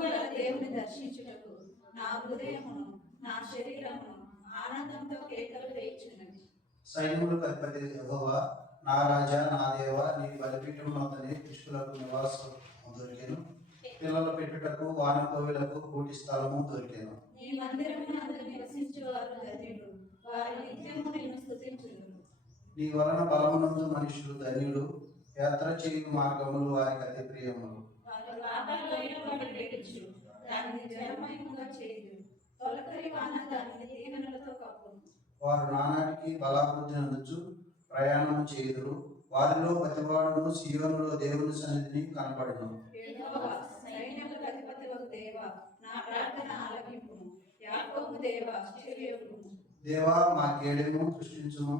జీవముగల దేవుని దర్శించుటకు నా హృదయమును నా శరీరమును ఆనందంతో కేకలు వేయుచున్నది. సైన్యములకు అధిపతి యెహోవా, నా రాజా, నా దేవ, నీ బలిపీఠం వద్దనే పుష్పులకు నివాసం దొరికెను. పిల్లలు పెట్టుటకు వానకోవిలకు కూటి స్థలము దొరికెను. నీ మందిరమునందు నివసించువారు ధన్యులు, వారు నిత్యము నిన్ను స్తుతించుదురు. నీ వలన బలమునందు మనుషులు ధన్యులు, యాత్ర చేయు మార్గములు వారికి అతి ప్రియములు. వారు రాకలోయను పడి వేడుచు, దానిని జలమయముగా చేయుదు. తొలకరి వాన దానిని దీవెనలతో కప్పును. వారు నానాటికి బలాభివృద్ధి నందుచు ప్రయాణము చేయుదురు. వారిలో ప్రతివాడును సీయోనులో దేవుని సన్నిధిని కనపడును. యెహోవా, సైన్యములకు అధిపతివగు దేవా, నా ప్రార్థన ఆలకింపుము. యాకోబు దేవా, చెవియొగ్గుము. దేవా, మా కేడెము సృష్టించుము.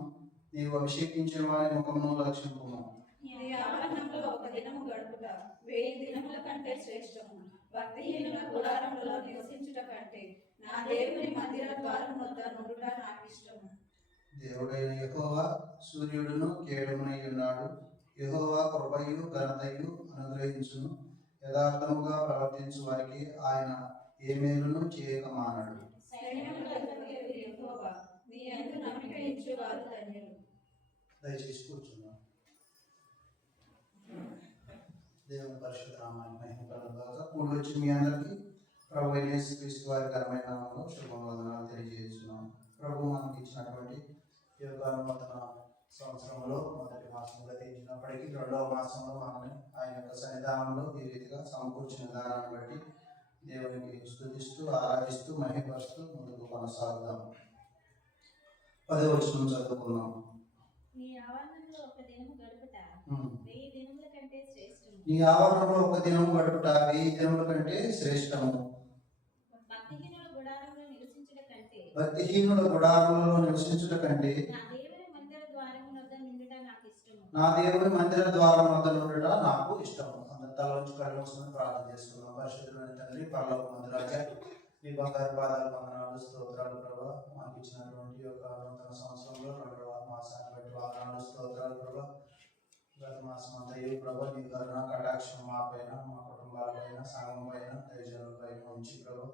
నీవు అభిషేకించిన వారి ముఖమును లక్షింపుము. నీ ఆవరణంలో ఒక దినము గడుపుట 1000 దినముల కంటే శ్రేష్టము. భక్తిహీనుల గుడారములలో నివసించుట కంటే నా దేవుని మందిర ద్వారం వద్ద నుండుట నాకు ఇష్టము. దేవుడైన యెహోవా సూర్యుడును కేడమునై ఉన్నాడు. యెహోవా కృపయు ఘనతయు అనుగ్రహించును. యథార్థముగా ప్రవర్తించు వారికి ఆయన ఏ మేలును చేయక మానడు. సైన్యములకు అధిపతియగు యెహోవా, నీ యందు నమ్మిక ఇచ్చు వారు ధన్యులు. దయచేసి కూర్చున్నాం. దేవుని పరిశుద్ధ నామానికి మహిమ కలుగుగాక. కూడి వచ్చి మీ అందరికీ ప్రభు అయిన యేసుక్రీస్తు వారి ఘనమైన నామములో శుభవందనాలు తెలియజేస్తున్నాం. ప్రభు మనకి ఇచ్చినటువంటి ఈ యొక్క నూతన సంవత్సరంలో మొదటి మాసం గతించినప్పటికీ రెండవ మాసంలో మనల్ని ఆయన యొక్క సన్నిధానంలో ఈ రీతిగా సమకూర్చిన విధానాన్ని బట్టి దేవునికి స్తుతిస్తూ ఆరాధిస్తూ మహిమపరుస్తూ ముందుకు కొనసాగుదాం. 10వ వచనం చదువుకుందాం. నీ ఆవరణంలో ఒక దినము గడుపుట 1000 దినముల కంటే శ్రేష్టము. నీ ఆవరణంలో ఒక దినము గడుపుట 1000 దినముల కంటే శ్రేష్టము. భక్తిహీనుల గుడారంలో నివసించుట కంటే భక్తిహీనుల గుడారంలో నివసించుట కంటే నా దేవుని మందిర ద్వారము వద్ద నిండుట నాకు ఇష్టము. నా దేవుని మందిర ద్వారం వద్ద నుండుట నాకు ఇష్టము. అందరి తలలోంచి కళ్ళు మూసుకొని ప్రార్థన చేసుకుందాం. పరిశుద్ధుడైన తండ్రి, పరలోకమందు రాజా, నీ బంగారు పాదాలు వందనాలు స్తోత్రాలు ప్రభా. మాకు ఇచ్చినటువంటి యొక్క నూతన సంవత్సరంలో రెండవ మాసాన్ని బట్టి వందనాలు స్తోత్రాలు ప్రభా. గత మాసం అంతయు ప్రభా నీ కరుణ కటాక్షం మా పైన, మా కుటుంబాల పైన, సంఘం పైన, దైవజనుల పైన ఉంచి ప్రభా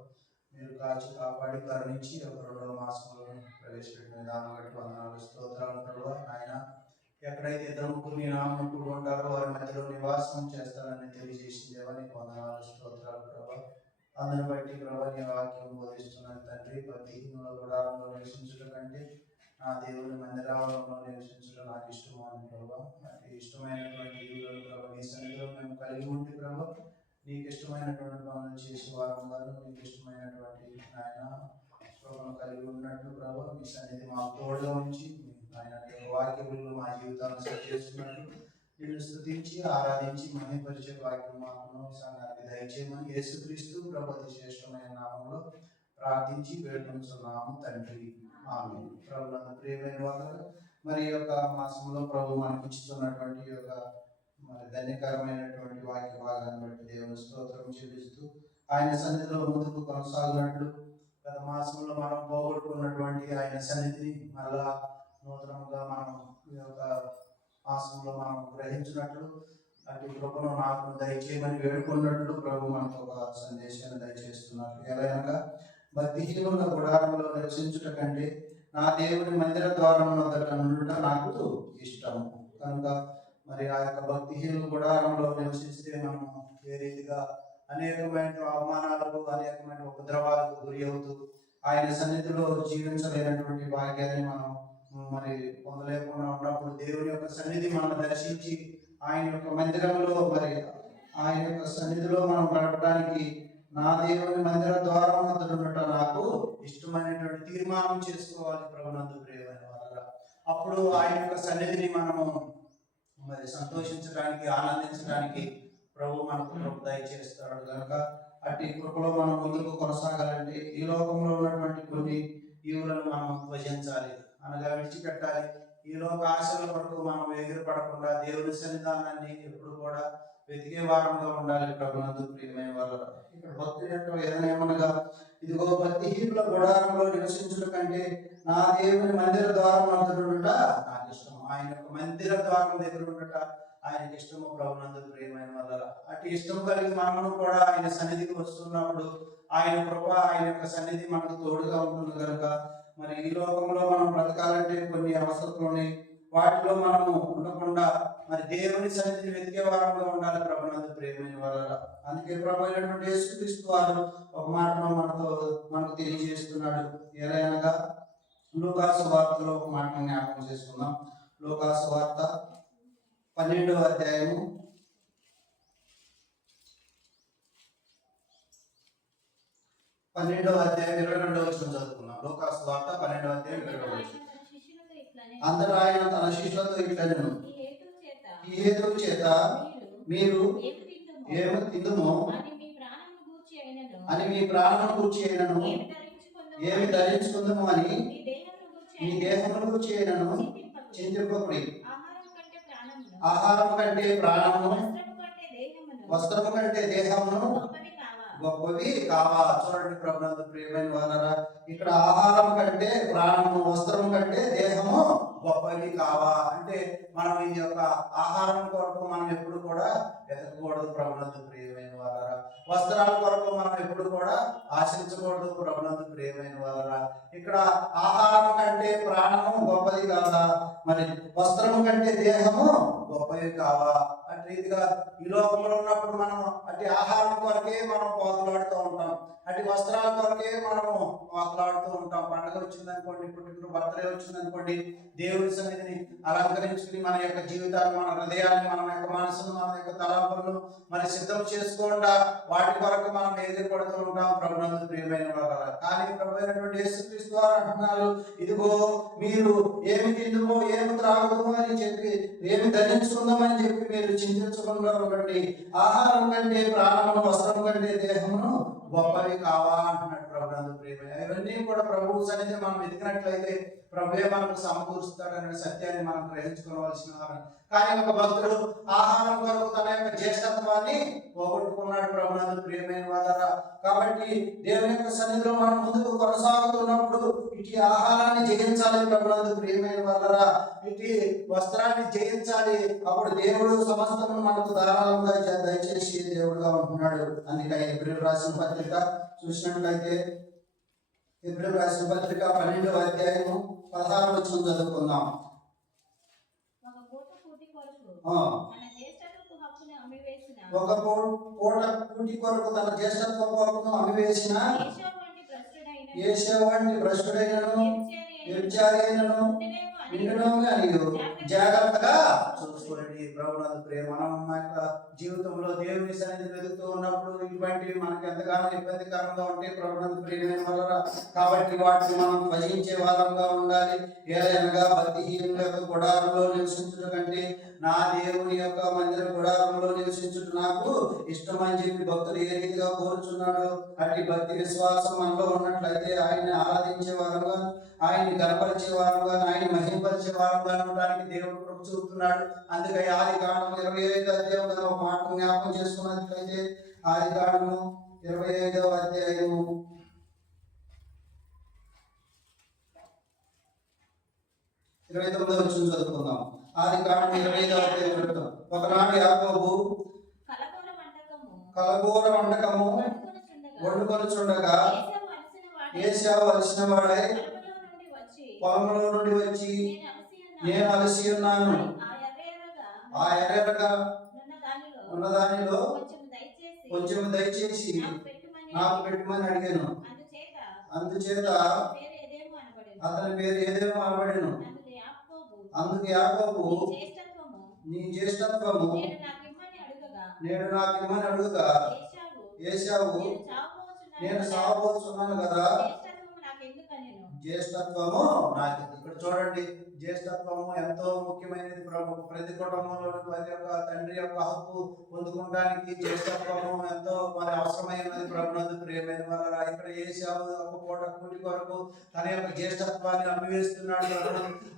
మీరు కాచి కాపాడి కరుణించి ఒక రెండవ మాసంలో ప్రవేశపెట్టిన విధానం బట్టి వందనాలు స్తోత్రాలు ప్రభా. ఆయన ఎక్కడైతే ఇద్దరు ముగ్గురు నీ నామం కూడి ఉంటారో వారి మధ్యలో నివాసం చేస్తారని తెలియజేసిన దేవానికి వందనాలు స్తోత్రాలు ప్రభా. అందుని బట్టి ప్రభా నీ వాక్యం బోధిస్తున్నాను తండ్రి. భక్తిహీనుల గుడారంలో నివసించడం కంటే నా దేవుని మందిరాలలో నివసించడం నాకు ఇష్టము అని ప్రభా. నాకు ఇష్టమైనటువంటి ఈవులను ప్రభా నీ సన్నిధిలో మేము కలిగి ఉంటే ప్రభా నీకు ఇష్టమైనటువంటి పనులు చేసే వారంగాను నీకు ఇష్టమైనటువంటి ఆయన శోభను కలిగి ఉన్నట్టు ప్రభా మీ సన్నిధి మాకు తోడుగా ఉంచి ఆయన వాక్యములు మా జీవితాలను సెట్ చేస్తున్నట్టు నిన్ను స్తుతించి ఆరాధించి మహిమపరిచే వాక్యం మాకును సంఘానికి దయచేయమని యేసుక్రీస్తు ప్రభు అతి శ్రేష్టమైన నామంలో ప్రార్థించి వేడుకొంచున్నాము తండ్రి, ఆమేన్. ప్రభునందు ప్రియమైన వాళ్ళు, మరి ఈ యొక్క మాసంలో ప్రభు మనకి ఇస్తున్నటువంటి ఈ యొక్క మరి ధన్యకరమైనటువంటి వాక్య భాగాన్ని బట్టి దేవుని స్తోత్రం చెల్లిస్తూ ఆయన సన్నిధిలో ముందుకు కొనసాగినట్లు గత మాసంలో మనం పోగొట్టుకున్నటువంటి ఆయన సన్నిధిని మళ్ళా నూతనంగా మనం ఈ యొక్క మాసంలో మనం గ్రహించినట్లు అటు కృపను నాకు దయచేయమని వేడుకున్నట్లు ప్రభు మనకు ఒక సందేశాన్ని దయచేస్తున్నారు. ఎలాగనగా భక్తిహీనుల గుడారంలో నివసించుట కంటే నా దేవుని మందిర ద్వారం వద్ద నుండుట నాకు ఇష్టము. కనుక మరి ఆ యొక్క భక్తిహీనుల గుడారంలో నివసిస్తే మనం ఏ రీతిగా అనేకమైన అవమానాలకు అనేకమైన ఉపద్రవాలకు గురి అవుతూ ఆయన సన్నిధిలో జీవించలేనటువంటి భాగ్యాన్ని మనం మరి పొందలేకుండా ఉన్నప్పుడు దేవుని యొక్క సన్నిధి మనం దర్శించి ఆయన యొక్క మందిరంలో మరి ఆయన యొక్క సన్నిధిలో మనం గడపడానికి నా దేవుని మందిర ద్వారం వద్ద ఉండటం నాకు ఇష్టమైనటువంటి తీర్మానం చేసుకోవాలి ప్రభునందు ప్రియమైన వాళ్ళ. అప్పుడు ఆయన యొక్క సన్నిధిని మనము మరి సంతోషించడానికి ఆనందించడానికి ప్రభు మనకు కృప దయచేస్తాడు. కనుక అట్టి కృపలో మనం ముందుకు కొనసాగాలంటే ఈ లోకంలో ఉన్నటువంటి కొన్ని ఈవులను మనం భజించాలి, అనగా విడిచిపెట్టాలి. ఈ లోక ఆశల వరకు మనం ఎగిరిపడకుండా దేవుని సన్నిధానాన్ని ఎప్పుడు కూడా వెతికే వారంగా ఉండాలి ప్రభునందు ప్రియమైన వాళ్ళ. ఇక్కడ భక్తుల యొక్క వేదన ఏమనగా, ఇదిగో భక్తిహీనుల గుడారంలో నివసించుట కంటే నా దేవుని మందిర ద్వారం వద్ద ఉండుట నాకు ఇష్టం. ఆయన యొక్క మందిర ద్వారం దగ్గర ఉండట ఆయనకి ఇష్టము ప్రభునందు ప్రియమైన వల్ల అటు ఇష్టం కలిగి మనము కూడా ఆయన సన్నిధికి వస్తున్నప్పుడు ఆయన కృప ఆయన యొక్క సన్నిధి మనకు తోడుగా ఉంటుంది కనుక మరి ఈ లోకంలో మనం బ్రతకాలంటే కొన్ని అవసరాలు వాటిలో మనము ఉండకుండా మరి దేవుని సన్నిధిని వెతికే వారంగా ఉండాలి ప్రభునందు ప్రియమైన వల్ల. అందుకే ప్రభు అయినటువంటి యేసుక్రీస్తు వారు ఒక మాటను మనకు తెలియజేస్తున్నాడు. ఏలైనగా లూకా సువార్తలో ఒక మాటను జ్ఞాపకం చేసుకుందాం. లూకా సువార్త 12వ అధ్యాయము 22వ వచనం చదువుకున్నాం. లూకా సువార్త 12వ అధ్యాయం 22వ వచనం. అందరూ ఆయన తన శిష్యులతో ఇట్లనెను, ఈ హేతువు చేత మీరు ఏమి తిందుమో అని మీ ప్రాణమును గూర్చి అయినను ఏమి ధరించుకుందుమో అని మీ దేహమును గూర్చి అయినను చింతింపకుడి. ఆహారం కంటే ప్రాణమును వస్త్రము కంటే దేహమును గొప్పవి కావా. చూడండి ప్రభునందు ప్రియమైన వారరా, ఇక్కడ ఆహారం కంటే ప్రాణము వస్త్రము కంటే దేహము గొప్పవి కావా అంటే మనం ఈ యొక్క ఆహారం కొరకు మనం ఎప్పుడు కూడా వెతకకూడదు ప్రభునందు ప్రియమైన వారరా. వస్త్రాల కొరకు మనం ఎప్పుడు కూడా ఆశించకూడదు ప్రభునందు ప్రియమైన వారరా. ఇక్కడ ఆహారం కంటే ప్రాణము గొప్పది కాదా, మరి వస్త్రము కంటే దేహము గొప్పవి కావా. అటు రీతిగా ఈ లోకంలో ఉన్నప్పుడు మనం అటు ఆహారం కొరకే మనం పోతలాడుతూ ఉంటాం, అటు వస్త్రాల కొరకే మనము పోతలాడుతూ ఉంటాం. పండుగ వచ్చిందనుకోండి, పుట్టిన బర్త్డే వచ్చిందనుకోండి, దేవుని సన్నిధిని అలంకరించుకుని మన యొక్క జీవితాన్ని, మన హృదయాన్ని, మన యొక్క మనసును, మన యొక్క తలంపులను మరి సిద్ధం చేసుకోకుండా వాటి కొరకు మనం ఎదురుపడుతూ ఉంటాం ప్రభునందు ప్రియమైన వారు. కానీ ప్రభు అయినటువంటి యేసుక్రీస్తు వారు అంటున్నారు, ఇదిగో మీరు ఏమి తిందుమో ఏమి త్రాగుదుమో అని చెప్పి, ఏమి ధరించుకుందామని చెప్పి మీరు చింతించకుండా ఉండండి. ఆహారం కంటే ప్రాణమును వస్త్రం కంటే దేహమును గొప్పవి కావా అంటున్నాడు ప్రభునందు ప్రియమైన. ఇవన్నీ కూడా ప్రభువు సన్నిధిని మనం వెతికినట్లయితే ప్రభువే మనకు సమకూరుస్తాడనే సత్యాన్ని మనం గ్రహించుకోవాల్సిన వారు. కానీ ఒక భక్తుడు ఆహారం కొరకు తన యొక్క జ్యేష్ఠత్వాన్ని పోగొట్టుకున్నాడు ప్రభునందు ప్రియమైన వారా. కాబట్టి దేవుని యొక్క సన్నిధిలో మనం ముందుకు కొనసాగుతున్నప్పుడు ఇటు ఆహారాన్ని జయించాలి ప్రభునందు ప్రియమైన వారా, ఇటు వస్త్రాన్ని జయించాలి. అప్పుడు దేవుడు సమస్తము మనకు ధారాళంగా దయచేసి దేవుడుగా ఉంటున్నాడు. అందుకే హెబ్రీయులకు రాసిన పత్రిక చూసినట్లయితే హెబ్రీయులకు రాసిన పత్రిక 12వ అధ్యాయము 16వ వచనం చదువుకుందాం. ఒక పూట కూటి కొరకు తన జ్యేష్ఠత్వపు హక్కును అమ్మివేసిన ఏషావు వంటి భ్రష్టుడైనను వ్యభిచారి అయినను నిండును అని జాగ్రత్తగా చూసుకోండి ప్రభునందు ప్రియ. మనం మన యొక్క జీవితంలో దేవుని సన్నిధిని వెతుకుతూ ఉన్నప్పుడు ఇటువంటివి మనకు ఎంతగానో ఇబ్బందికరంగా ఉంటే ప్రభునందు ప్రియమైన వల్ల, కాబట్టి వాటిని మనం భజించే వారంగా ఉండాలి. ఏదైనా భక్తిహీనుల యొక్క గుడారంలో నివసించుట కంటే నా దేవుని యొక్క మందిర గుడారంలో నివసించుట నాకు ఇష్టం అని చెప్పి భక్తులు ఏ రీతిగా కోరుచున్నాడు. అట్టి భక్తి విశ్వాసం మనలో ఉన్నట్లయితే ఆయన్ని ఆరాధించే వారంగా, ఆయన్ని గణపరిచే వారంగా, ఆయన మహిమపరిచే వారంగా ఉండడానికి దేవుడు కృప చూపుతున్నాడు. అందుకే ఆదికాండం 25వ అధ్యాయం ఒక మాట జ్ఞాపకం చేసుకున్నట్లయితే ఆదికాండము 25వ అధ్యాయము 29వ వచనం చదువుకుందాం. ఆదికాండం 25వ అధ్యాయం. ఒకనాడు యాకోబు కలగూర వంటకము వండుకొనుచుండగా ఏశావు అలసిన వాడై పొలంలో నుండి వచ్చి, నేను అలసి ఉన్నాను, ఆ ఎర్రగా ఉన్న దానిలో కొంచెం దయచేసి నాకు పెట్టుమని అడిగాను. అందుచేత అతని పేరు ఏదేమో అనబడెను. అందుకు యాకోబు, నీ జ్యేష్ఠత్వము నేడు నాకు ఇమ్మని అడుగుగా ఏశావు, నేను సావబోతున్నాను కదా, జ్యేష్ఠత్వము నాకు. ఇక్కడ చూడండి, జ్యేష్ఠత్వము ఎంతో ముఖ్యమైనది. ప్రతి కుటుంబంలో ప్రతి ఒక్క తండ్రి యొక్క హక్కు పొందుకోవడానికి జ్యేష్ఠత్వము ఎంతో మరి అవసరమైనది ప్రభునందు ప్రియమైన వార. ఇక్కడ ఏశావు ఒక పూట కూటి కొరకు తన యొక్క జ్యేష్ఠత్వాన్ని అమ్మివేస్తున్నాడు.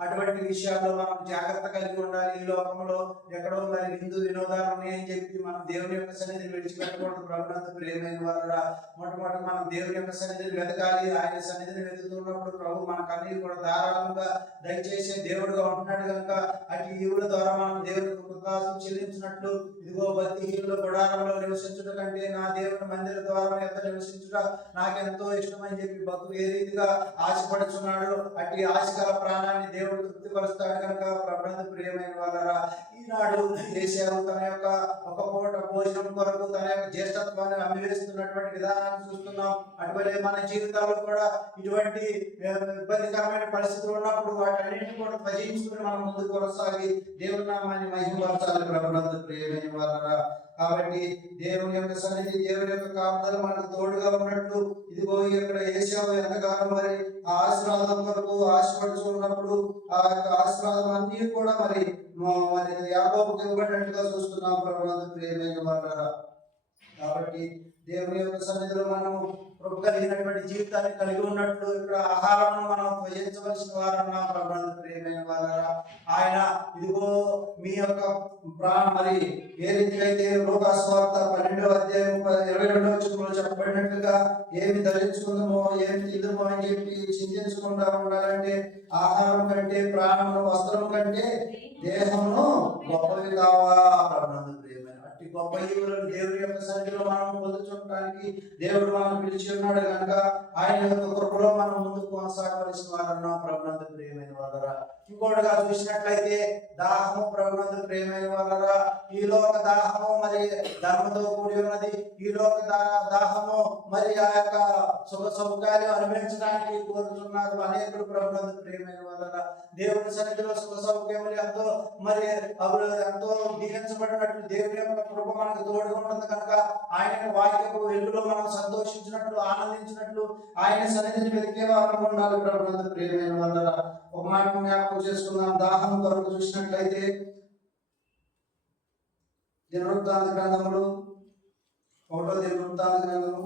అటువంటి విషయాల్లో మనం జాగ్రత్త కలిగి ఉండాలి. ఈ లోకంలో ఎక్కడో మరి విందు వినోదాలు ఉన్నాయని చెప్పి మనం దేవుని యొక్క సన్నిధిని విడిచిపెట్టకూడదు ప్రభునందు ప్రియమైన వార. మొట్టమొదటి మనం దేవుని యొక్క సన్నిధిని వెతకాలి. ఆయన సన్నిధిని వెతుకుతున్నప్పుడు ప్రభు మనకు అన్ని కూడా ధారాళంగా దయచేసి చేసే దేవుడుగా ఉంటున్నాడు కనుక అటు ఈవుల ద్వారా మనం దేవుడికి కృతజ్ఞతలు చెల్లించినట్లు ఇదిగో భక్తిహీనుల గుడారంలో నివసించుట కంటే నా దేవుని మందిర ద్వారం యొక్క నివసించుట నాకెంతో ఇష్టమని చెప్పి భక్తుడు ఏ రీతిగా ఆశపడుచున్నాడు అట్టి ఆశ గల ప్రాణాన్ని దేవుడు తృప్తిపరుస్తాడు కనుక ప్రభునందు ప్రియమైన వాళ్ళరా ఈనాడు యేషయావు తన యొక్క ఒక పూట భోజనం కొరకు తన యొక్క జ్యేష్ఠత్వాన్ని అమ్మివేస్తున్నటువంటి విధానాన్ని చూస్తున్నాం. అటువలే మన జీవితాల్లో కూడా ఇటువంటి ఇబ్బందికరమైన పరిస్థితులు ఉన్నప్పుడు వాటన్నింటినీ కూడా త్యజించుకుని మనం ముందుకు కొనసాగి దేవుని నామాన్ని మహిమపరచాలి ప్రభునందు ప్రియమైన వాళ్ళరా. కాబట్టి దేవుని యొక్క సన్నిధి దేవుని యొక్క కాపుదల మనకు తోడుగా ఉన్నట్లు ఇదిగో ఇక్కడ యేషయావు ఎంతగానో మరి ఆ ఆశీర్వాదం కొరకు ఆశపడుతున్నప్పుడు ఆ యొక్క ఆశీర్వాదం అన్ని కూడా మరి యాకోబుకు ఇవ్వబడినట్లుగా చూస్తున్నాం ప్రభునందు ప్రియమైన వాళ్ళరా. కాబట్టి దేవుని యొక్క సన్నిధిలో మనము కృప కలిగినటువంటి జీవితాన్ని కలిగి ఉన్నట్లు ఇక్కడ ఆహారం మనం త్యజించవలసిన వారన్నా ప్రభునందు ప్రియమైన వారరా. ఆయన ఇదిగో మీ యొక్క మరి ఏ రీతిగా అయితే లూకాసు వార్త 12వ అధ్యాయం 22వ వచనంలో చెప్పబడినట్లుగా ఏమి ధరించుకుందామో ఏమి తిందామో అని చెప్పి చింతించకుండా ఉండాలంటే ఆహారం కంటే ప్రాణము వస్త్రం కంటే దేహమును గొప్పవి కావా ప్రభునందు ప్రియమైన గొప్ప ఈవులను దేవుడి యొక్క సన్నిధిలో మనం పొందుకోవడానికి దేవుడు మనం పిలిచి ఉన్నాడు కనుక ఆయన యొక్క కృపలో మనం ముందుకు కొనసాగవలసిన వారన్నా ప్రభునందు ప్రియమైన వాళ్ళరా. ఇంకోటిగా చూసినట్లయితే దాహము ప్రభునందు ప్రియమైన వాళ్ళరా. ఈ లోక దాహము మరి ధర్మతో కూడి ఉన్నది. ఈ లోక దాహము మరి ఆ యొక్క సుఖ సౌకర్యాలు అనుభవించడానికి కోరుతున్నారు అనేకులు ప్రభునందు ప్రియమైన వాళ్ళరా. దేవుడి సన్నిధిలో సుఖ సౌకర్యములు ఎంతో మరి ఎంతో దీవించబడినట్లు దేవుడి యొక్క కృప మనకు తోడుగా ఉంటుంది కనుక ఆయన వాక్యపు వెలుగులో మనం సంతోషించినట్లు ఆనందించినట్లు ఆయన సన్నిధిని వెతికే వారం ఉండాలి ప్రభునందు ప్రియమైన వాళ్ళరా. ఒక మాట జ్ఞాపకం చేసుకుందాం. దాహం కొరకు చూసినట్లయితే దినవృత్తాంత గ్రంథములు 1వ దినవృత్తాంత గ్రంథము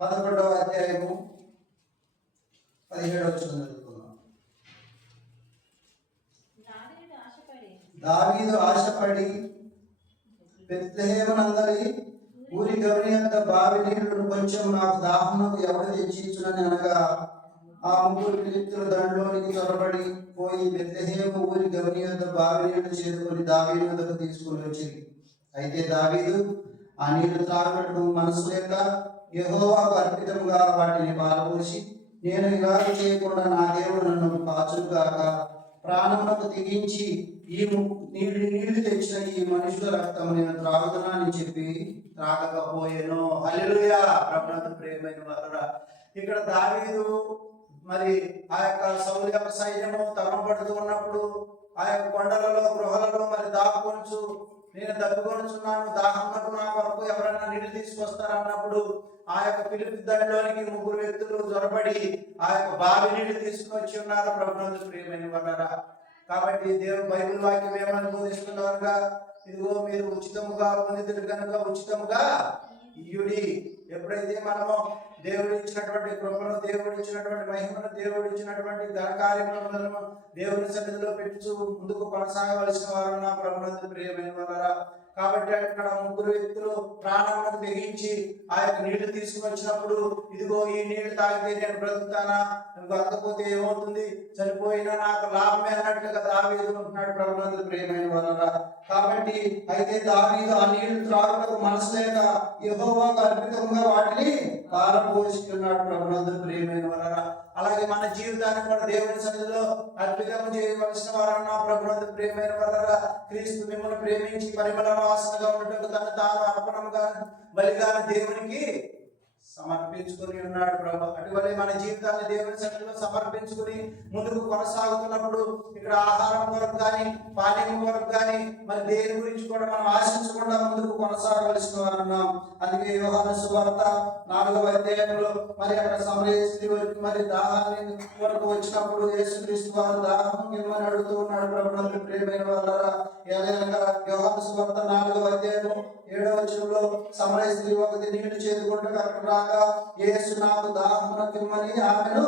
11వ అధ్యాయము 17వ వచనం చదువుకుందాం. దావీదు ఆశపడి బెత్లెహేమునందలి ఊరి గవిని యొక్క బావి నీళ్లను కొంచెం నాకు దాహమునకు ఎవరు తెచ్చించునని అనగా ఆ ముగ్గురు ఫిలిష్తీయుల దండలోనికి చొరబడి పోయి బెత్లెహేము ఊరి గవిని యొక్క బావి నీళ్లు చేదుకొని దావీదు వద్దకు తీసుకుని వచ్చింది. అయితే దావీదు ఆ నీళ్లు త్రాగుటకు మనసు లేక యెహోవాకు అర్పితముగా వాటిని పారపోసి నేను ఇలాగ చేయకుండా నా దేవుడు నన్ను కాచుగాక ప్రాణమునకు తెగించి ఈ నీళ్లు తెచ్చిన ఈ మనుషుల రక్తం నేను త్రాగుతున్నానని చెప్పి త్రాగకపోయాను. హల్లెలూయా ప్రభునందు ప్రియమైన వారరా. ఇక్కడ దావీదు మరి ఆ యొక్క సౌలు యొక్క సైన్యము తరమబడుతూ ఉన్నప్పుడు ఆ యొక్క కొండలలో గృహాలలో మరి దాక్కొనుచు నేను దప్పుకొనుచున్నాను, దాహమునకు నా వరకు ఎవరైనా నీళ్లు తీసుకొస్తారన్నప్పుడు ఆ యొక్క ఫిలిష్తీ దండలోనికి ముగ్గురు వ్యక్తులు జొరబడి ఆ యొక్క బావి నీళ్లు తీసుకుని వచ్చి ఉన్నారు ప్రభునందు ప్రియమైన వారరా. కాబట్టి దేవుడు బైబిల్ వాక్యం ఏమని బోధిస్తున్నారుగా, ఇదిగో మీరు ఉచితముగా పొందితులు కనుక ఉచితముగా ఇయ్యుడి. ఎప్పుడైతే మనము దేవుడు ఇచ్చినటువంటి కృపను, దేవుడు ఇచ్చినటువంటి మహిమను, దేవుడు ఇచ్చినటువంటి ఘనకార్యములను దేవుని సన్నిధిలో పెట్టుచు ముందుకు కొనసాగవలసిన వారు నా ప్రభునందు ప్రియమైన వారరా. కాబట్టి అక్కడ ముగ్గురు వ్యక్తులు ప్రాణములకు తెగించి ఆ యొక్క నీళ్లు తీసుకుని వచ్చినప్పుడు ఇదిగో ఈ నీళ్లు తాగితే నేను బ్రతుకుతానా, బ్రతకపోతే ఏమవుతుంది, చనిపోయినా నాకు లాభమే అన్నట్లుగా దావీదు అంటున్నాడు ప్రభునందు ప్రియమైన వారరా. కాబట్టి అయితే దావీదు ఆ నీళ్లు త్రాగుటకు మనసు లేక యెహోవాకు అర్పితంగా వాటిని పారపోసుకున్నాడు ప్రభునందు ప్రియమైన వారరా. అలాగే మన జీవితాన్ని కూడా దేవుని సన్నిధిలో అర్పితం చేయవలసిన వారన్నా ప్రభునందు ప్రియమైన వారరా. క్రీస్తు మిమ్మల్ని ప్రేమించి పరిమళ వాసనగా ఉండటం తను తాను అర్పణంగా బలిగా దేవునికి సమర్పించుకుని ఉన్నాడు ప్రభు. అటువలే మన జీవితాన్ని దేవుని సన్నిధిలో సమర్పించుకుని ముందుకు కొనసాగుతున్నప్పుడు ఇక్కడ ఆహారం కొరకు కానీ పానీయం కొరకు కానీ మరి దేని గురించి కూడా మనం ఆశించకుండా ముందుకు కొనసాగవలసిన వారన్నాం. అందుకే యోహాను సువార్త 4వ అధ్యాయంలో మరి అక్కడ సమరయ స్త్రీ మరి దాహాన్ని కొరకు వచ్చినప్పుడు యేసుక్రీస్తు వారు దాహం ఇమ్మని అడుగుతూ ఉన్నాడు ప్రభునందు ప్రియమైన వారరా. యోహాను సువార్త 4వ అధ్యాయం 7వ వచనంలో సమరయ స్త్రీ ఒకటి నీళ్లు చేదుకుంటూ అక్కడ రాగా యేసు నాకు దాహమునకిమ్మని ఆమెను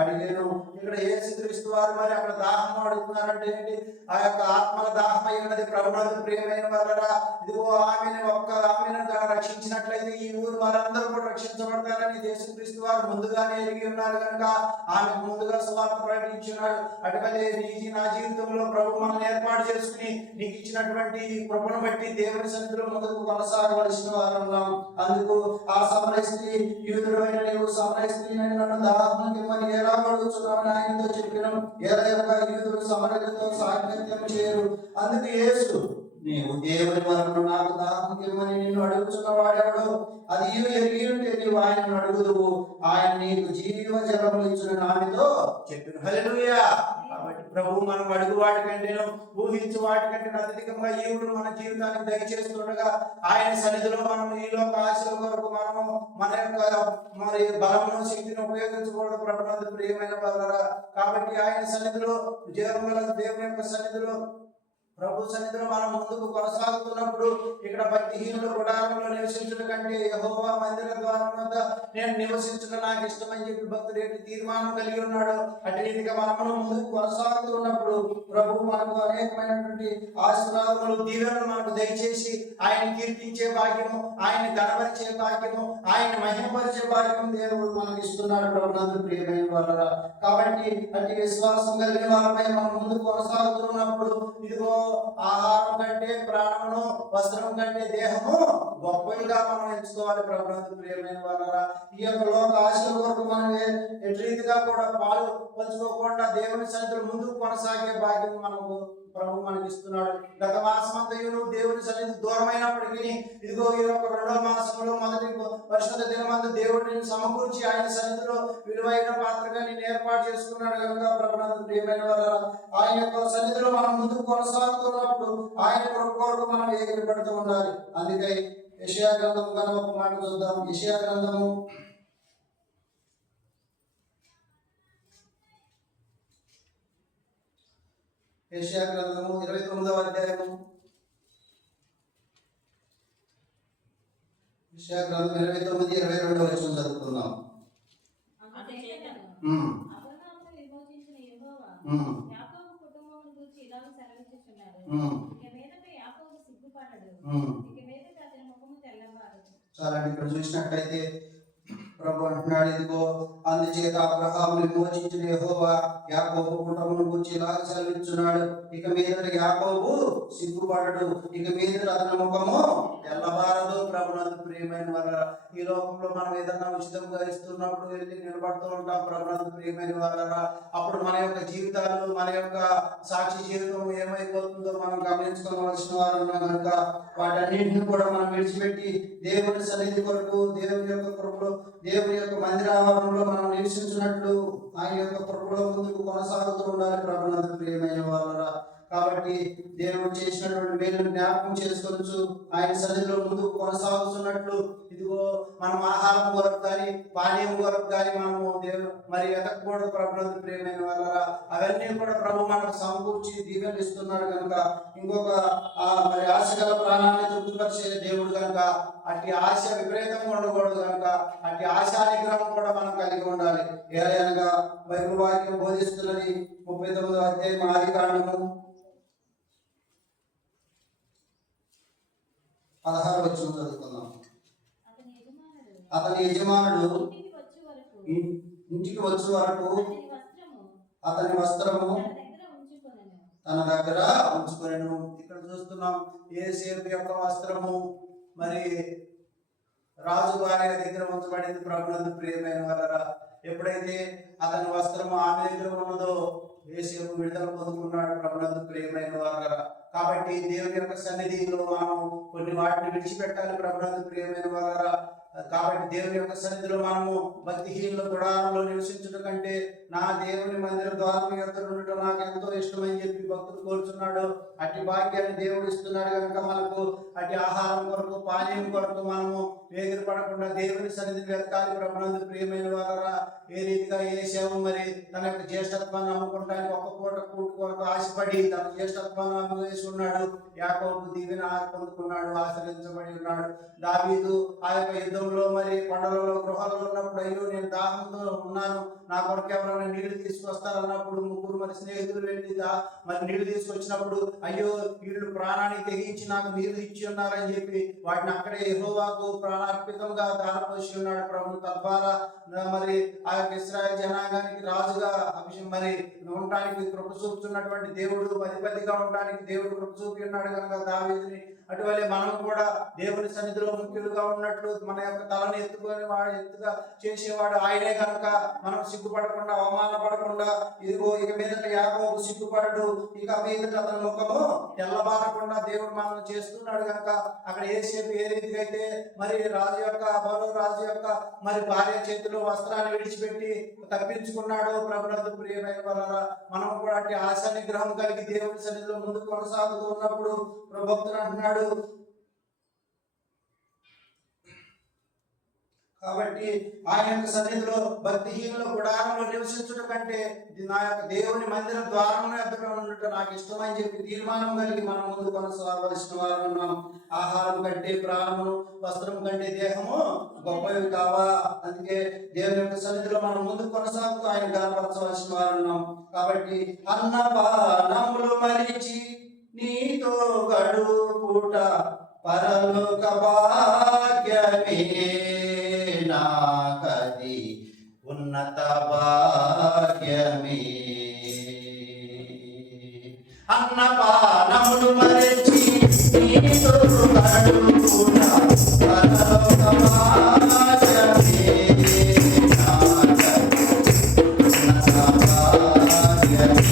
అడిగాను. ఇక్కడ యేసుక్రీస్తు వారు మరి అక్కడ దాహం అడుగుతున్నారంటే ఏంటి? ఆ యొక్క ఆత్మల దాహం అయి ఉన్నది. ప్రభునందు ప్రియమైన వారరా, ఇదిగో ఆమెను రక్షించినట్లయితే ఈ ఊరు వారందరూ కూడా రక్షించబడతారని యేసుక్రీస్తు వారు ముందుగానే ఎరిగి ఉన్నారు కనుక ఆమెకు ముందుగా సువార్త ప్రకటించున్నాడు. అటువలే నా జీవితంలో ప్రభు మనల్ని ఏర్పాటు చేసుకుని నీకు ఇచ్చినటువంటి కృపను బట్టి దేవుని సన్నిధిలో ముందుకు కొనసాగవలసిన వారు. అందుకు ఆ సమరయ స్త్రీ, యూదుడు అయిన నీవు సమరయ స్త్రీని నన్ను దాహంకి మరి ఎలా అడుగుతున్నామని ఆయనతో చెప్పినాం. ఏదైనా యూదుడు సమరయులతో సాంగత్యం చేయరు. అందుకు యేసు, నీవు దేవుని వలన నాకు దాహంకిమ్మని నిన్ను అడుగుతున్న వాడెవడో అది ఎరిగి ఉంటే నీవు ఆయనను అడుగుదువు, ఆయన నీకు జీవ జలములు ఇచ్చిన నామితో చెప్పిన. హల్లెలూయా. కాబట్టి ప్రభు మనం అడుగు వాటికంటేను ఊహించు వాటికంటే అత్యధికంగా ఈవుడు మన జీవితానికి దయచేస్తుండగా ఆయన సన్నిధిలో మనం ఈ లోక ఆశల కొరకు మనము మన యొక్క మరి బలమును శక్తిని ఉపయోగించకూడదు. ప్రభునందు ప్రియమైన వారరా, కాబట్టి ఆయన సన్నిధిలో జీవముల దేవుని యొక్క సన్నిధిలో ప్రభు సన్నిధిలో మనం ముందుకు కొనసాగుతున్నప్పుడు ఇక్కడ భక్తిహీనుల గుడారంలో నివసించడం కంటే యెహోవా మందిర ద్వారం వద్ద నేను నివసించడం నాకు ఇష్టమని చెప్పి భక్తుడు ఏంటి తీర్మానం కలిగి ఉన్నాడు. అటు రీతిగా మనము ముందుకు కొనసాగుతున్నప్పుడు ప్రభు మనకు అనేకమైనటువంటి ఆశీర్వాదములు దీవెనలు మనకు దయచేసి ఆయన కీర్తించే భాగ్యము, ఆయన గణపరిచే భాగ్యము, ఆయన మహిమపరిచే భాగ్యం దేవుడు మనకు ఇస్తున్నాడు. ప్రభునందు ప్రియమైన వారరా, కాబట్టి అట్టి విశ్వాసం కలిగిన వారమై మనం ముందుకు కొనసాగుతున్నప్పుడు ఇదిగో ఆహారం కంటే ప్రాణమును, వస్త్రం కంటే దేహము గొప్పగా మనం ఎంచుకోవాలి. ప్రభునందు ప్రియమైన వారరా, ఈ యొక్క లోక ఆశల వరకు మనం ఎటు రీతిగా కూడా పాలు పంచుకోకుండా దేవుని సన్నిధిలో ముందుకు కొనసాగే భాగ్యం మనకు ప్రభు మనకి ఇస్తున్నాడు. గత మాసమంతయును దేవుని సన్నిధి దూరమైనప్పటికీ ఇదిగో ఈ యొక్క 2వ మాసంలో మొదటి పరిశుద్ధ దినమందు దేవుడిని సమకూర్చి ఆయన సన్నిధిలో విలువైన పాత్రగా నేను ఏర్పాటు చేసుకున్నాడు కనుక ప్రభునందు ప్రియమైన వారరా, ఆయన యొక్క సన్నిధిలో మనం ముందుకు కొనసాగుతున్నప్పుడు ఆయన కొరకు మనం ఎగిరిపడుతూ ఉండాలి. అందుకే యెషయా గ్రంథము కనుక ఒక మాట చూద్దాం. యెషయా గ్రంథము 29వ అధ్యాయము. యెషయా గ్రంథం 29:22 వచనం చదువుకుందాం. అబ్రహామును విమోచించిన యెహోవా యాకోబు కుటుంబమును గూర్చి ఇలాగ సెలవిచ్చుచున్నాడు, ఇక మీదట యాకోబు సిగ్గుపడడు, ఇక మీదట అతని ముఖము తెల్లబారదు. చాలా ఇక్కడ చూసినట్లయితే ప్రభు అంటున్నాడు, ఇదిగో అందుచేత అబ్రహామును విమోచించిన యెహోవా యాకోబు కుటుంబమును గూర్చి ఇలా సెలవిచ్చున్నాడు, ఇక మీదట యాకోబు సిగ్గుపడడు, ఇక మీదట అతని ముఖము తెల్లబారదు. ప్రభునందు ప్రియమైన వారరా, ఈ లోకంలో మనం ఏదన్నా ఉచితంగా ఇస్తున్నప్పుడు వెళ్ళి నిలబడుతూ ఉంటాం. ప్రభునందు ప్రియమైన వారరా, అప్పుడు మన యొక్క జీవితాలు, మన యొక్క సాక్షి జీవితం ఏమైపోతుందో మనం గమనించుకోవాల్సిన వారు ఉన్నాం కనుక వాటన్నింటిని కూడా మనం విడిచిపెట్టి దేవుని సన్నిధి కొరకు, దేవుని యొక్క కృపలో, దేవుని యొక్క మందిర ఆవరణలో మనం నివసించినట్లు ఆయన యొక్క కృపలో ముందుకు కొనసాగుతూ ఉండాలి. ప్రభునందు ప్రియమైన వారరా, కాబట్టి దేవుడు చేసినటువంటి మేలును జ్ఞాపకం చేసుకోవచ్చు. ఆయన సన్నిధిలో ముందుకు కొనసాగుతున్నట్లు ఇదిగో మనం ఆహారం కొరకు కానీ పానీయం కొరకు కానీ మనము మరి వెతకూడదు. ప్రభునందు ప్రియమైన వారరా, అవన్నీ కూడా ప్రభు మనకు సమకూర్చి దీవెనలు ఇస్తున్నాడు కనుక ఇంకొక మరి ఆశ గల ప్రాణాన్ని తృప్తిపరిచే దేవుడు కనుక అట్టి ఆశ విపరీతంగా ఉండకూడదు కనుక అట్టి ఆశా నిగ్రహం కూడా మనం కలిగి ఉండాలి. ఏదైనా బైబిల్ వాక్యం బోధిస్తున్నది 39వ అధ్యాయం ఆదికాండము 16వ వచనం చదువుకుందాం. అతని యజమానుడు ఇంటికి వచ్చే వరకు అతని వస్త్రము తన దగ్గర ఉంచుకొనెను. ఇక్కడ చూస్తున్నాం యోసేపు యొక్క వస్త్రము మరి రాజు భార్య దగ్గర ఉంచబడింది. ప్రభునందు ప్రియమైన వారరా, ఎప్పుడైతే అతని వస్త్రము ఆమె దగ్గర ఉన్నదో యోసేపు విడుదల పొందుకున్నాడు. ప్రభునందు ప్రియమైన వారరా, కాబట్టి దేవుని యొక్క సన్నిధిలో మనం కొన్ని వాటిని విడిచిపెట్టాలి. ప్రభునందు ప్రియమైన వారరా, కాబట్టి దేవుని యొక్క సన్నిధిలో మనము భక్తిహీనుల గుడారంలో నివసించడం కంటే నా దేవుని మందిర ద్వారం యొద్ద ఉండటం నాకు ఎంతో ఇష్టమని చెప్పి భక్తులు కోరుచున్నాడు. అట్టి భాగ్యాన్ని దేవుడు ఇస్తున్నాడు కనుక మనకు అట్టి ఆహారం కొరకు, పానీయం కొరకు మనము వేగిరి పడకుండా దేవుని సన్నిధిని వెతకాలి. ప్రభునందు ప్రియమైన వారరా, ఏ రీతిగా యేసేపు మరి తన యొక్క జ్యేష్ఠత్వాన్ని అమ్ముకుంటానికి ఒక్క పూట కూటు కొరకు ఆశపడి తన జ్యేష్ఠత్వాన్ని అమ్మువేసి ఉన్నాడు. యాకోబు దీవెన పొందుకున్నాడు, ఆశ్రయించబడి ఉన్నాడు. దావీదు ఆ యొక్క యుద్ధ యుద్ధంలో మరి కొండలలో గృహాలలో ఉన్నప్పుడు అయ్యో నేను దాహంతో ఉన్నాను, నా కొరకు ఎవరైనా నీళ్లు తీసుకొస్తారన్నప్పుడు ముగ్గురు మరి స్నేహితులు వెళ్ళి మరి నీళ్లు తీసుకొచ్చినప్పుడు అయ్యో వీళ్ళు ప్రాణానికి తెగించి నాకు నీళ్లు ఇచ్చి ఉన్నారని చెప్పి వాటిని అక్కడే యెహోవాకు ప్రాణార్పితంగా దారపోసి ఉన్నాడు ప్రభు. తద్వారా మరి ఆ యొక్క ఇశ్రాయేలు జనాంగానికి రాజుగా మరి ఉండటానికి కృప చూపుతున్నటువంటి దేవుడు, అధిపతిగా ఉండడానికి దేవుడు కృప చూపి ఉన్నాడు కనుక దావీదుని అటువలే మనం కూడా దేవుని సన్నిధిలో ముఖ్యులుగా ఉన్నట్లు మన యొక్క తలను ఎత్తుకొని వాడు ఎత్తుగా చేసేవాడు ఆయనే కనుక మనం సిగ్గుపడకుండా అవమానపడకుండా ఇదిగో ఇక మీదట యాకోబు సిగ్గుపడడు, ఇక మీదట అతని ముఖము తెల్లబారకుండా దేవుడు మనల్ని చేస్తున్నాడు కనుక అక్కడ ఏసేపు ఏ రీతిగా అయితే మరి రాజు యొక్క బరో రాజు యొక్క మరి భార్య చేతిలో వస్త్రాన్ని విడిచిపెట్టి తప్పించుకున్నాడు ప్రభునందు ప్రియమైన వాళ్ళ మనం కూడా అట్టి ఆశ నిగ్రహం కలిగి దేవుని సన్నిధిలో ముందుకు కొనసాగుతూ ఉన్నప్పుడు భక్తుడు అంటున్నాడు కాబట్టి ఆయన యొక్క సన్నిధిలో భక్తిహీనుల గుడారంలో నివసించడం కంటే నా యొక్క దేవుని మందిర ద్వారంలో ఎదురుగా ఉండటం నాకు ఇష్టం అని చెప్పి తీర్మానం కలిగి మనం ముందు కొనసాగవలసిన వారు ఉన్నాం. ఆహారం కంటే ప్రాణము, వస్త్రం కంటే దేహము గొప్పవి కావా? అందుకే దేవుని యొక్క సన్నిధిలో మనం ముందు కొనసాగుతూ ఆయన గనపరచవలసిన వారు ఉన్నాం. కాబట్టి అన్నపానములు మరిచి నీతో గడుపుట పరలోక భాగ్యమే, నాకది ఉన్నత భాగ్యమే. అన్నపానములు మరిచి నీతో గడుపుట పరలోక భాగ్యమే, నాకది ఉన్నత భాగ్యమే.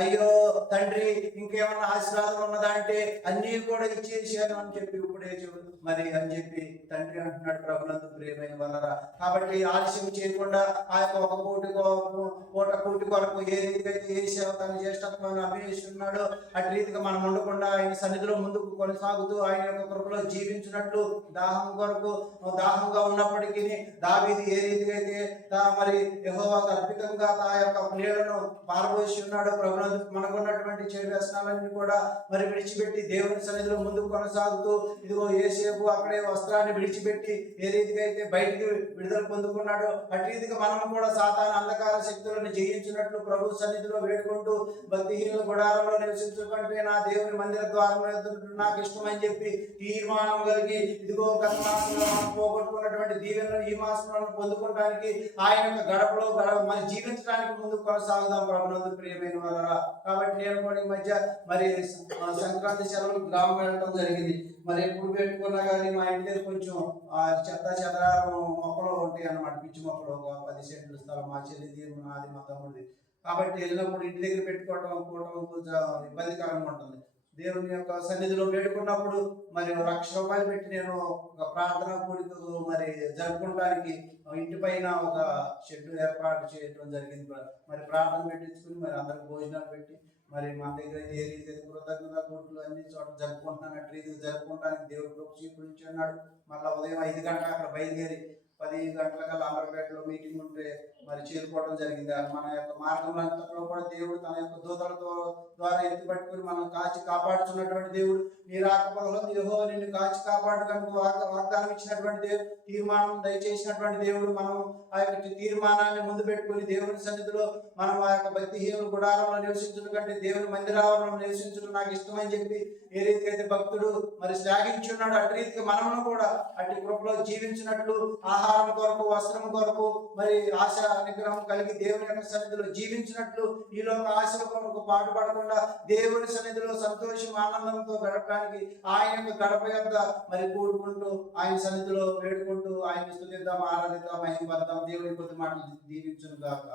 అయ్యో తండ్రి ఇంకేమన్నా ఆశీర్వాదం ఉన్నదా అంటే అన్నీ కూడా ఇచ్చేసాను అని చెప్పి ఇప్పుడే మరి అని చెప్పి తండ్రి అంటున్నాడు ప్రభునందు ప్రియమైన వాళ్ళరా. కాబట్టి ఆలస్యం చేయకుండా ఆ యొక్క ఒక పూటి కొరకు ఏ రీతిగా ఏ సేవ తన జ్యేష్ఠత్వాన్ని అభివేశిస్తున్నాడో అటు రీతిగా మనం ఉండకుండా ఆయన సన్నిధిలో ముందుకు కొనసాగుతూ ఆయన యొక్క కృపలో జీవించినట్లు దాహంగా ఉన్నప్పటికీ దావీదు ఏ రీతిగా అయితే మరి యెహోవాకు అర్పితంగా ఆ యొక్క నీళ్లను పారబోసి ఉన్నాడో ప్రభునందు మనకున్నటువంటి చెడు వ్యసనాలన్నీ కూడా మరి విడిచిపెట్టి దేవుని సన్నిధిలో ముందుకు కొనసాగుతూ ఇదిగో యేసేపు అక్కడే వస్త్రాన్ని విడిచిపెట్టి ఏ రీతిగా అయితే బయటికి విడుదల పొందుకున్నాడో అటు రీతిగా మనం కూడా సాతాను అంధకార శక్తులను జయించినట్లు ప్రభు సన్నిధిలో వేడుకుంటూ భక్తిహీనుల గుడారంలో నివసించుకుంటే నా దేవుని మందిర ద్వారంలో నాకు ఇష్టం అని చెప్పి తీర్మానం కలిగి ఇదిగో గత మాసంలో మనం పోగొట్టుకున్నటువంటి దీవెనలు ఈ మాసంలో పొందుకోవడానికి ఆయన యొక్క గడపలో మరి జీవించడానికి ముందుకు కొనసాగుదాం ప్రభునందు ప్రియమైన వాళ్ళరా. కాబట్టి నేను కూడా ఈ మధ్య మరి సంక్రాంతి సెలవులు గ్రామం వెళ్ళడం జరిగింది. మరి ఎప్పుడు పెట్టుకున్నా కానీ మా ఇంటి దగ్గర కొంచెం చెత్త చెదారం మొక్కలు ఉంటాయి అన్నమాట, పిచ్చి మొక్కలు. ఒక 10 సెంట్లు స్థలం మా చెల్లిది నాది మా తమ్ముడిది. కాబట్టి వెళ్ళినప్పుడు ఇంటి దగ్గర పెట్టుకోవడం కొంచెం ఇబ్బందికరంగా ఉంటుంది. దేవుని యొక్క సన్నిధిలో వేడుకున్నప్పుడు మరి ₹1,00,000 పెట్టి నేను ఒక ప్రార్థనా కూడికకు మరి జరుపుకోవడానికి ఇంటి పైన ఒక షెడ్ ఏర్పాటు చేయడం జరిగింది. మరి ప్రార్థన పెట్టించుకుని మరి అందరికి భోజనాలు పెట్టి మరి మన దగ్గర ఏ రీతి కృతజ్ఞత కోట్లు అన్ని చోట జరుపుకుంటున్నాను అటు రీతికి జరుపుకోవడానికి దేవుడు చూపించి ఉన్నాడు. మళ్ళీ ఉదయం 5 గంటలకు అక్కడ బయలుదేరి 10 గంటలకల్లా అమరపేటలో మీటింగ్ ఉంటే మరి చేరుకోవడం జరిగింది. మన యొక్క మార్గంలో అంతట్లో కూడా దేవుడు తన యొక్క దూతలతో ద్వారా ఎత్తి పట్టుకుని మనం కాచి కాపాడుతున్నటువంటి దేవుడు. నీ రాకపోకలో యెహోవా నిన్ను కాచి కాపాడుటకు వాగ్దానం ఇచ్చినటువంటి దేవుడు, తీర్మానం దయచేసినటువంటి దేవుడు. మనం ఆ యొక్క తీర్మానాన్ని ముందు పెట్టుకుని దేవుని సన్నిధిలో మనం ఆ యొక్క భక్తిహీనుల గుడారంలో నివసించడం కంటే దేవుని మందిరాలలో నివసించడం నాకు ఇష్టం అని చెప్పి ఏ రీతిగా అయితే భక్తుడు మరి శ్లాఘించున్నాడు అటు రీతిగా మనమును కూడా అటు కృపలో జీవించినట్లు ఆహారం కొరకు వస్త్రం కొరకు మరి ఆశ నిగ్రహం కలిగి దేవుని యొక్క సన్నిధిలో జీవించినట్లు ఈలోక ఆశల కొరకు పాటుపడకుండా దేవుని సన్నిధిలో సంతోషం ఆనందంతో గడపడానికి ఆయన యొక్క గడప యొక్క మరి కూడుకుంటూ ఆయన సన్నిధిలో వేడుకుంటూ ఆయన స్తుతిద్దాం, ఆరాధిద్దాం, మహిమపడదాం. దేవుని కొద్ది మాటలు దీవించును గాక.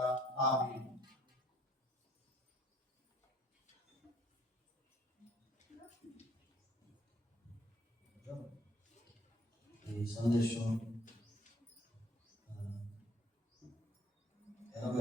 ఆమేన్. ఈ సందేశం